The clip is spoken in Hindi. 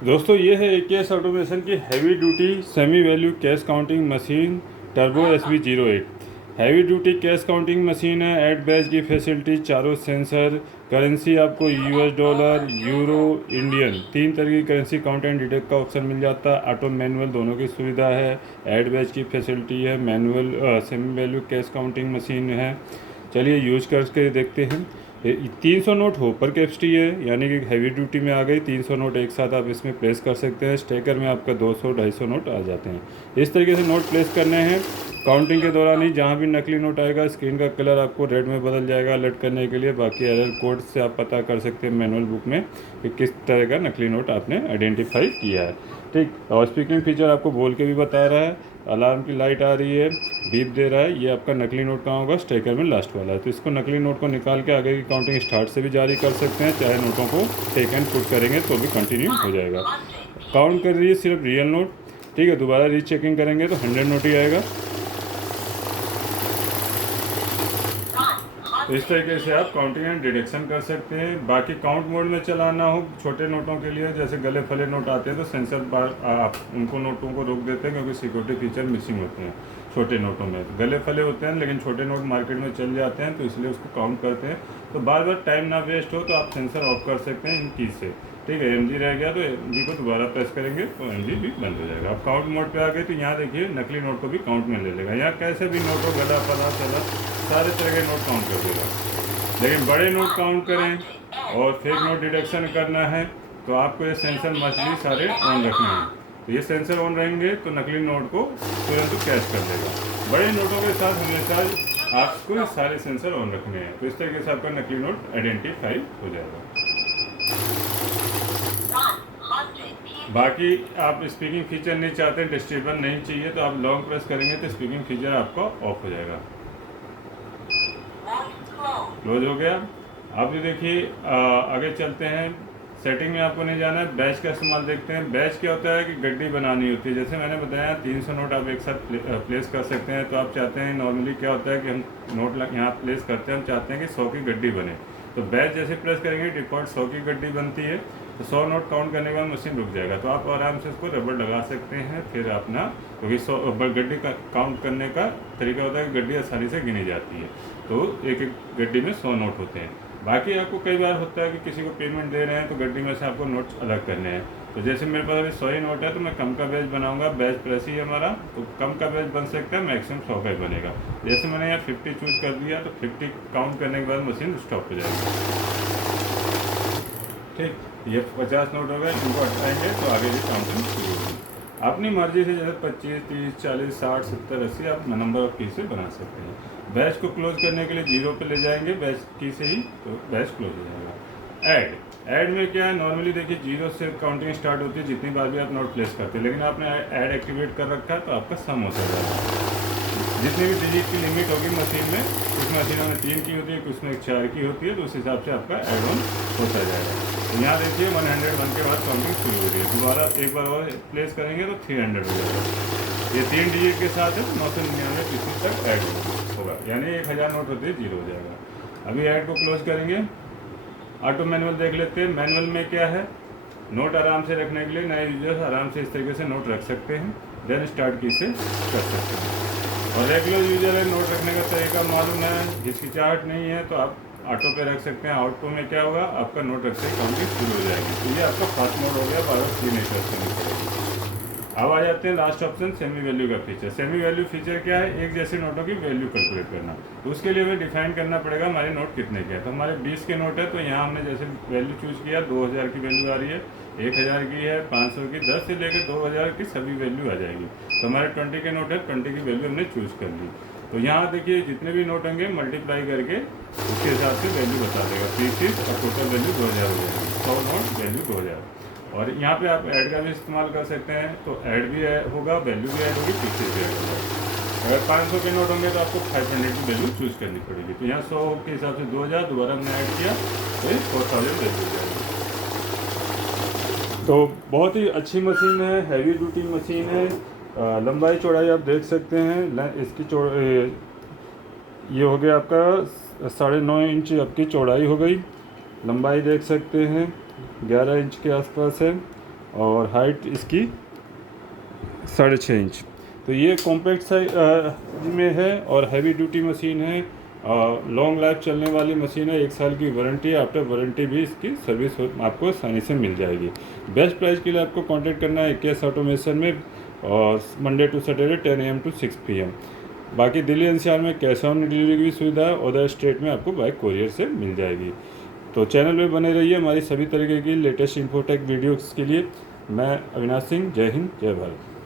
दोस्तों ये है AKS ऑटोमेशन की heavy duty semi value cash counting machine turbo SB08। Heavy duty cash counting machine है। ऐड बैच की फैसिलिटी, चारों सेंसर, करेंसी आपको US डॉलर, यूरो, इंडियन, तीन तरह की करेंसी काउंट एंड डिडक्ट का ऑप्शन मिल जाता है। ऑटो मैनुअल दोनों की सुविधा है। ऐड बैच की फैसिलिटी है। Manual semi value cash counting machine है। चलिए यूज करके देखते हैं। 300 नोट होपर कैपेसिटी है, यानी कि हैवी ड्यूटी में आ गई। 300 नोट एक साथ आप इसमें प्लेस कर सकते हैं। स्टेकर में आपका 200-250 नोट आ जाते हैं। इस तरीके से नोट प्लेस करने हैं। काउंटिंग के दौरान ही जहाँ भी नकली नोट आएगा स्क्रीन का कलर आपको रेड में बदल जाएगा अलर्ट करने के लिए। बाकी एरर कोड से आप पता कर सकते हैं मैनुअल बुक में कि किस तरह का नकली नोट आपने आइडेंटिफाई किया है। ठीक, और स्पीकिंग फीचर आपको बोल के भी बता रहा है। अलार्म की लाइट आ रही है, बीप दे रहा है। ये आपका नकली नोट कहाँ होगा? स्टेकर में लास्ट वाला है। तो इसको नकली नोट को निकाल के आगे की काउंटिंग स्टार्ट से भी जारी कर सकते हैं, चाहे नोटों को टेक एंड पुट करेंगे तो भी कंटिन्यू हो जाएगा। काउंट कर रही है सिर्फ रियल नोट। ठीक है, दोबारा रीचेकिंग करेंगे तो 100 नोट ही आएगा। तो इस तरीके से आप काउंटिंग एंड डिडक्शन कर सकते हैं। बाकी काउंट मोड में चलाना हो छोटे नोटों के लिए, जैसे गले फले नोट आते हैं तो सेंसर बार आप उनको नोटों को रोक देते हैं, क्योंकि सिक्योरिटी फीचर मिसिंग होते हैं छोटे नोटों में। गले फले होते हैं लेकिन छोटे नोट मार्केट में चल जाते हैं, तो इसलिए उसको काउंट करते हैं। तो बार बार टाइम ना वेस्ट हो तो आप सेंसर ऑफ कर सकते हैं इन की से। ठीक है, MG रह गया तो MG को दोबारा प्रेस करेंगे तो MG भी बंद हो जाएगा। अब काउंट मोड पे आ गए तो यहाँ देखिए नकली नोट को भी काउंट में ले लेगा। यहाँ कैसे भी नोट हो, गला फला चला, सारे तरह के नोट काउंट कर देगा। लेकिन बड़े नोट काउंट करें और फेक नोट डिडक्शन करना है तो आपको ये सेंसर मछली सारे ऑन रखने हैं। तो ये सेंसर ऑन रहेंगे तो नकली नोट को तुरंत कैच कर देगा। बड़े नोटों के साथ हमेशा आपको सारे सेंसर ऑन रखने हैं, तो इस तरीके से आपका नकली नोट आइडेंटिफाई हो जाएगा। बाकी आप स्पीकिंग फीचर नहीं चाहते, डिस्टर्बेंस नहीं चाहिए, तो आप लॉन्ग प्रेस करेंगे तो स्पीकिंग फीचर आपका ऑफ हो जाएगा। क्लोज हो गया। अब ये देखिए आगे चलते हैं। सेटिंग में आपको नहीं जाना है, बैच का इस्तेमाल देखते हैं। बैच क्या होता है कि गड्डी बनानी होती है। जैसे मैंने बताया 300 नोट आप एक साथ प्लेस कर सकते हैं। तो आप चाहते हैं, नॉर्मली क्या होता है कि हम नोट यहाँ प्लेस करते हैं, हम चाहते हैं कि 100 की गड्डी बने। तो बैच जैसे प्रेस करेंगे डिफ़ॉल्ट 100 की गड्डी बनती है। तो 100 नोट काउंट करने के बाद मशीन रुक जाएगा, तो आप आराम से इसको रबड़ लगा सकते हैं। फिर अपना, क्योंकि 100 गड्डी का काउंट करने का तरीका होता है कि गड्डी आसानी से गिनी जाती है। तो एक एक गड्डी में 100 नोट होते हैं। बाकी आपको कई बार होता है कि किसी को पेमेंट दे रहे हैं तो गड्डी में से आपको नोट्स अलग करने हैं। तो जैसे मेरे पास अभी 100 ही नोट है तो मैं कम का बैच बनाऊंगा। बैच प्रेस ही हमारा, तो कम का बैच बन सकता है, मैक्सिमम 100 का ही बनेगा। जैसे मैंने यहाँ 50 चूज़ कर दिया तो 50 काउंट करने के बाद मशीन स्टॉप हो जाएगी। ठीक, ये 50 नोट हो गए, इनको हटाएंगे तो आगे की काउंटिंग शुरू होगी। अपनी मर्जी से जैसे 25, 30, 40, 60, 70, 80 आप नंबर ऑफ की से बना सकते हैं। बैच को क्लोज करने के लिए 0 पे ले जाएंगे बैच की से ही, तो बैच क्लोज हो जाएगा। ऐड में क्या है, नॉर्मली देखिए 0 से काउंटिंग स्टार्ट होती है जितनी बार भी आप नोट प्लेस करते हैं। लेकिन आपने ऐड एक्टिवेट कर रखा है तो आपका सम होता जाएगा। जितनी भी डिजिट की लिमिट होगी मशीन में, कुछ मशीनों में 3 की होती है, कुछ में 4 की होती है, तो उस हिसाब से आपका ऐड ऑन होता जाएगा। तो यहाँ देखिए 101 के बाद काउंटिंग शुरू हो रही है। दोबारा एक बार और प्लेस करेंगे तो 300 हो जाएगा। ये 3 डिजिट के साथ है 999 किसी तक ऐड होगा, यानी 1000 नोट होते 0 हो जाएगा। अभी ऐड को क्लोज करेंगे। ऑटो मैनुअल देख लेते हैं। मैनुअल में क्या है, नोट आराम से रखने के लिए नए यूजर्स आराम से इस तरीके से नोट रख सकते हैं। देन स्टार्ट की से कर सकते हैं। और रेगुलर यूजर है, नोट रखने का तरीका मालूम है, हिचकिचाहट नहीं है, तो आप ऑटो पे रख सकते हैं। ऑटो में क्या होगा, आपका नोट रखते ही काउंटिंग शुरू हो जाएगी। तो ये आपका फास्ट मोड हो गया, बार बार फ्री नहीं करनी पड़ेगी। अब आ जाते हैं लास्ट ऑप्शन, सेमी वैल्यू का फीचर। सेमी वैल्यू फीचर क्या है, एक जैसे नोटों की वैल्यू कैलकुलेट करना। तो उसके लिए हमें डिफाइन करना पड़ेगा हमारे नोट कितने के हैं। तो हमारे 20 के नोट है तो यहाँ हमने जैसे वैल्यू चूज़ किया, 2000 की वैल्यू आ रही है, 1000 की है, 500 की, 10 से लेकर 2000 की सभी वैल्यू आ जाएगी। तो हमारे 20 के नोट है, 20 की वैल्यू हमने चूज़ कर ली। तो यहाँ देखिए जितने भी नोट होंगे मल्टीप्लाई करके उसके हिसाब से वैल्यू बता देगा। 30 और टोटल वैल्यू 2000 हो जाएगी। 100 नोट वैल्यू 2000। और यहाँ पे आप ऐड का भी इस्तेमाल कर सकते हैं, तो ऐड भी होगा, वैल्यू भी ऐड होगी, पिक्चर भी ऐड होगा। अगर 500 के नोट होंगे तो आपको 500 की वैल्यू चूज़ करनी पड़ेगी। तो यहाँ 100 के हिसाब से 2000, दोबारा हमने ऐड किया तो ये 4000 वैल्यू हो जाएगी। तो बहुत ही अच्छी मशीन है, हैवी ड्यूटी मशीन है। लंबाई चौड़ाई आप देख सकते हैं। इसकी ये हो गया आपका 9.5 इंच आपकी चौड़ाई हो गई। लंबाई देख सकते हैं 11 इंच के आसपास है। और हाइट इसकी 6.5 इंच। तो ये कॉम्पैक्ट साइज में है और हैवी ड्यूटी मशीन है, लॉन्ग लाइफ चलने वाली मशीन है, 1 साल की वारंटी है। आफ्टर वारंटी भी इसकी सर्विस आपको आसानी से मिल जाएगी। बेस्ट प्राइस के लिए आपको कांटेक्ट करना है केएस ऑटोमेशन में, और Monday to Saturday 10 AM to 6 PM। बाकी दिल्ली एनसीआर में कैश ऑन डिलीवरी की सुविधा है, अदर स्टेट में आपको बाय कोरियर से मिल जाएगी। तो चैनल में बने रहिए हमारी सभी तरीके की लेटेस्ट इन्फोटेक वीडियोज़ के लिए। मैं अविनाश सिंह, जय हिंद, जय भारत।